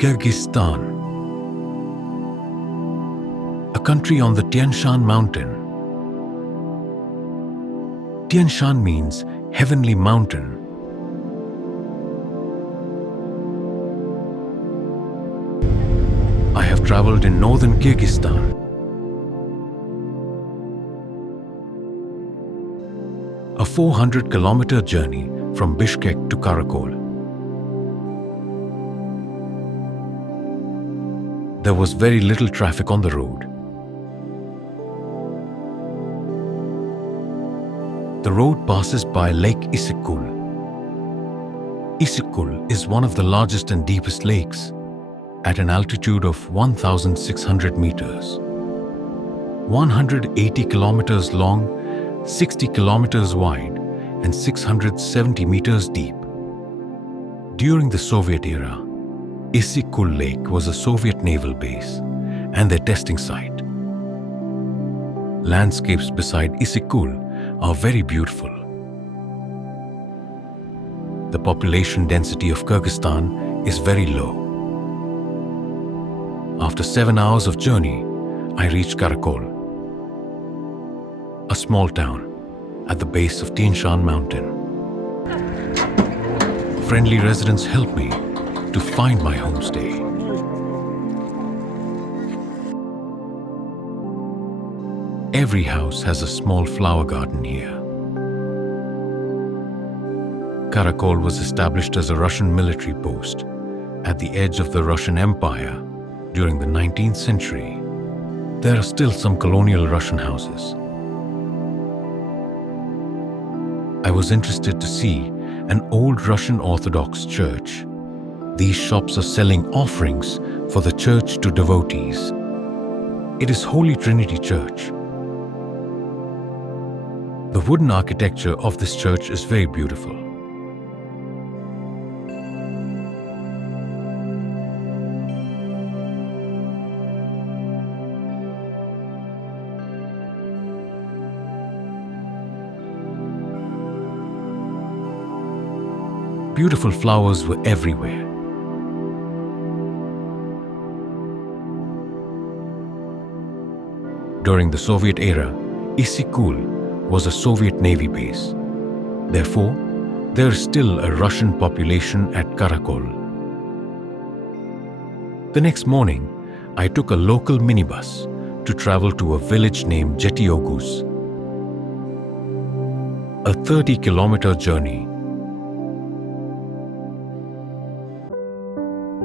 Kyrgyzstan, a country on the Tian Shan Mountain. Tian Shan means heavenly mountain. I have traveled in northern Kyrgyzstan. A 400-kilometer journey from Bishkek to Karakol. There was very little traffic on the road. The road passes by Lake Issyk Kul. Issyk Kul is one of the largest and deepest lakes at an altitude of 1,600 meters. 180 kilometers long, 60 kilometers wide, and 670 meters deep. During the Soviet era, Issyk Kul Lake was a Soviet naval base and their testing site. Landscapes beside Issyk Kul are very beautiful. The population density of Kyrgyzstan is very low. After 7 hours of journey, I reached Karakol, a small town at the base of Tian Shan Mountain. Friendly residents helped me to find my homestay. Every house has a small flower garden here. Karakol was established as a Russian military post at the edge of the Russian Empire during the 19th century. There are still some colonial Russian houses. I was interested to see an Old Russian Orthodox church. These shops are selling offerings for the church to devotees. It is Holy Trinity Church. The wooden architecture of this church is very beautiful. Beautiful flowers were everywhere. During the Soviet era, Issyk Kul was a Soviet Navy base. Therefore, there is still a Russian population at Karakol. The next morning, I took a local minibus to travel to a village named Jeti-Oguz. A 30-kilometer journey.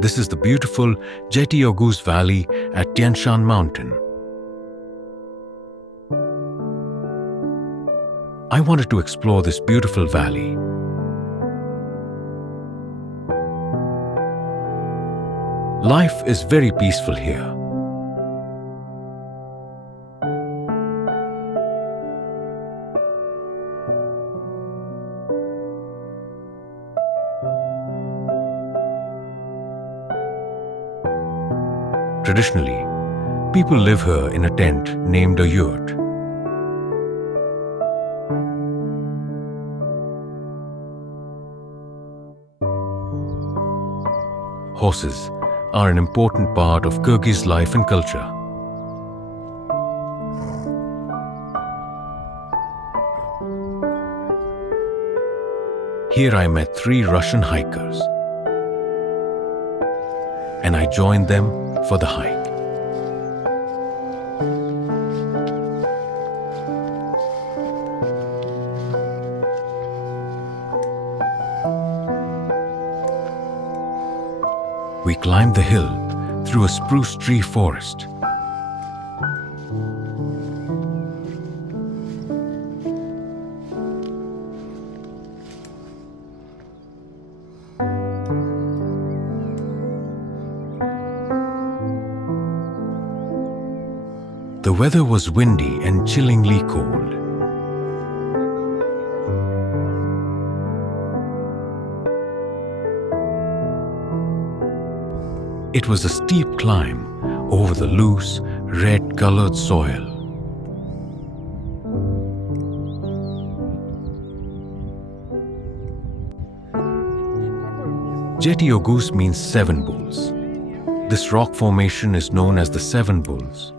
This is the beautiful Jeti-Oguz Valley at Tian Shan Mountain. I wanted to explore this beautiful valley. Life is very peaceful here. Traditionally, people live here in a tent named a yurt. Horses are an important part of Kyrgyz life and culture. Here I met 3 Russian hikers, and I joined them for the hike. We climbed the hill through a spruce tree forest. The weather was windy and chillingly cold. It was a steep climb over the loose, red-colored soil. Jeti-Oguz means 7 bulls. This rock formation is known as the Seven Bulls.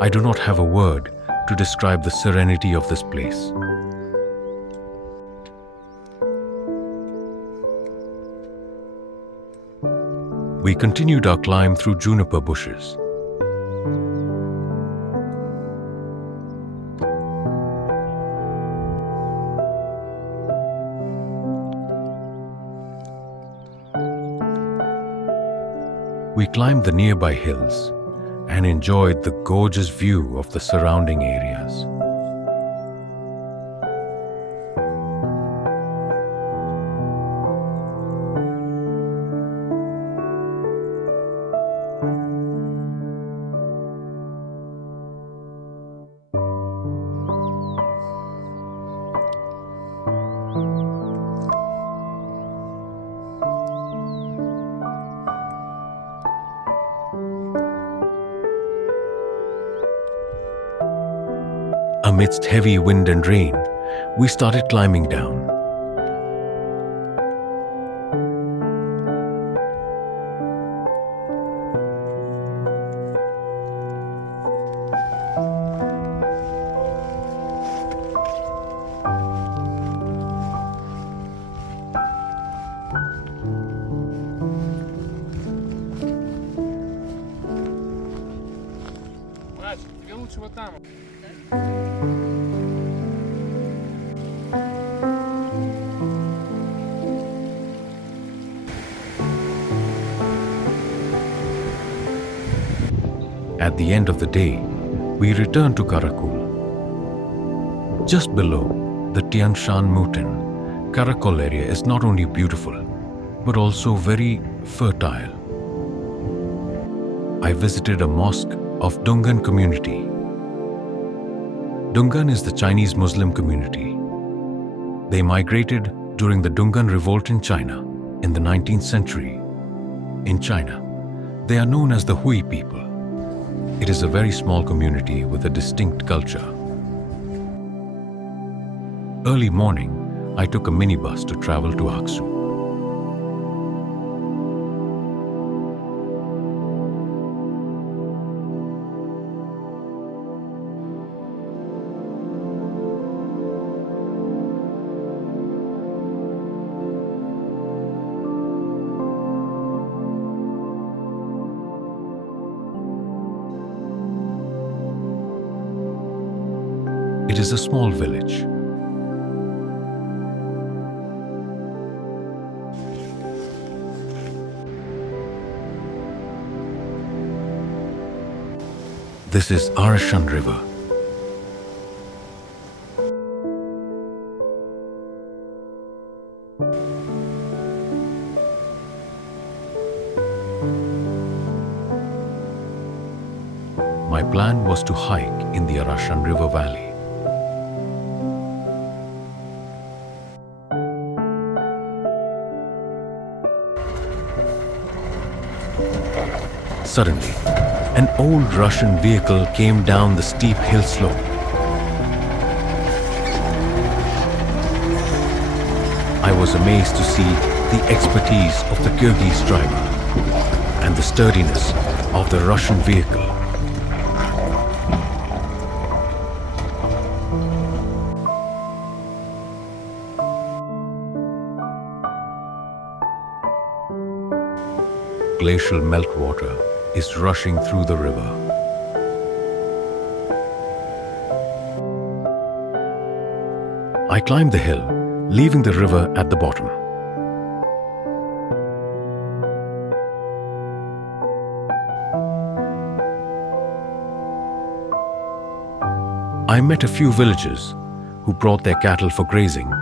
I do not have a word to describe the serenity of this place. We continued our climb through juniper bushes. We climbed the nearby hills and enjoyed the gorgeous view of the surrounding areas. Amidst heavy wind and rain, we started climbing down. At the end of the day, we returned to Karakol. Just below the Tian Shan Mountain, Karakol area is not only beautiful, but also very fertile. I visited a mosque of Dungan Community. Dungan is the Chinese Muslim community. They migrated during the Dungan Revolt in China in the 19th century. In China, they are known as the Hui people. It is a very small community with a distinct culture. Early morning, I took a minibus to travel to Aksu. It is a small village. This is Arashan River. My plan was to hike in the Arashan River valley. Suddenly, an old Russian vehicle came down the steep hill slope. I was amazed to see the expertise of the Kyrgyz driver and the sturdiness of the Russian vehicle. Glacial meltwater is rushing through the river. I climbed the hill, leaving the river at the bottom. I met a few villagers who brought their cattle for grazing.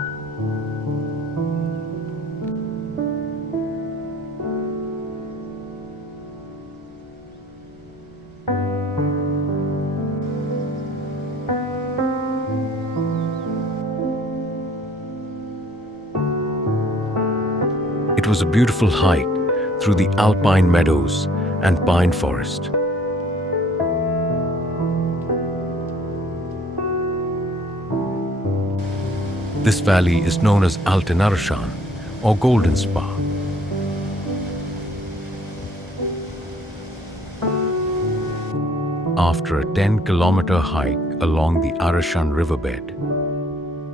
It was a beautiful hike through the alpine meadows and pine forest. This valley is known as Altyn Arashan, or Golden Spa. After a 10-kilometer hike along the Arashan riverbed,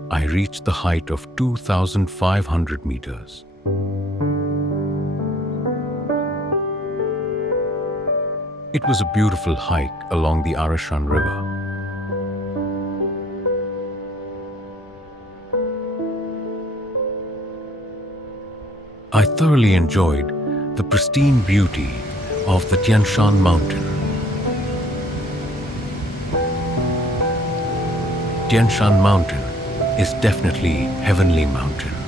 I reached the height of 2,500 meters. It was a beautiful hike along the Arashan River. I thoroughly enjoyed the pristine beauty of the Tian Shan Mountain. Tian Shan Mountain is definitely a heavenly mountain.